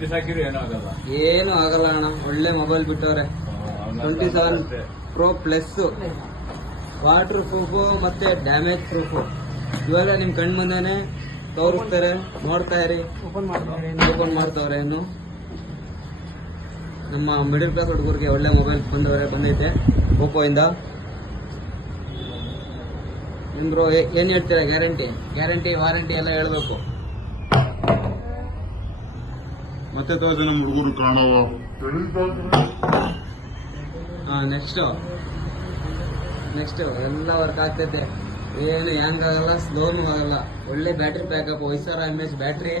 ಬಿಸಾಕಿರಿ ಏನೂ ಆಗಲ್ಲ. ಏನು ಆಗಲ್ಲ ಅಣ್ಣ, ಒಳ್ಳೆ ಮೊಬೈಲ್ ಬಿಟ್ಟವ್ರೆ. 27 Pro ಪ್ಲಸ್, ವಾಟರ್ ಪ್ರೂಫು ಮತ್ತೆ ಡ್ಯಾಮೇಜ್ ಪ್ರೂಫು. ಇವಾಗ ನಿಮ್ ಕಣ್ ಮುಂದೆನೆ ತೋರಿಸ್ತಾರೆ, ನೋಡ್ತಾ ಇರಿ. ಓಪನ್ ಮಾಡ್ತಾವ್ರೆ. ಇನ್ನು ನಮ್ಮ ಮಿಡಲ್ ಕ್ಲಾಸ್ ಹುಡುಗರಿಗೆ ಒಳ್ಳೆ ಮೊಬೈಲ್ ಬಂದೈತೆ ಓಪೋ ಇಂದ. ನಿಮ್ರು ಏನ್ ಹೇಳ್ತೀರಾ? ಗ್ಯಾರಂಟಿ ವಾರಂಟಿ ಎಲ್ಲ ಹೇಳ್ಬೇಕು. ಮತ್ತೆ ನಮ್ಮ ಹುಡುಗರು ಕಾಣವ. ನೆಕ್ಸ್ಟ್ ಎಲ್ಲ ವರ್ಕ್ ಆಗ್ತೈತೆ, ಏನು ಹ್ಯಾಂಗ್ ಆಗಲ್ಲ, ಸ್ಲೋನು ಆಗಲ್ಲ. ಒಳ್ಳೆ ಬ್ಯಾಟ್ರಿ ಬ್ಯಾಕಪ್, 5000 mAh ಬ್ಯಾಟ್ರಿ.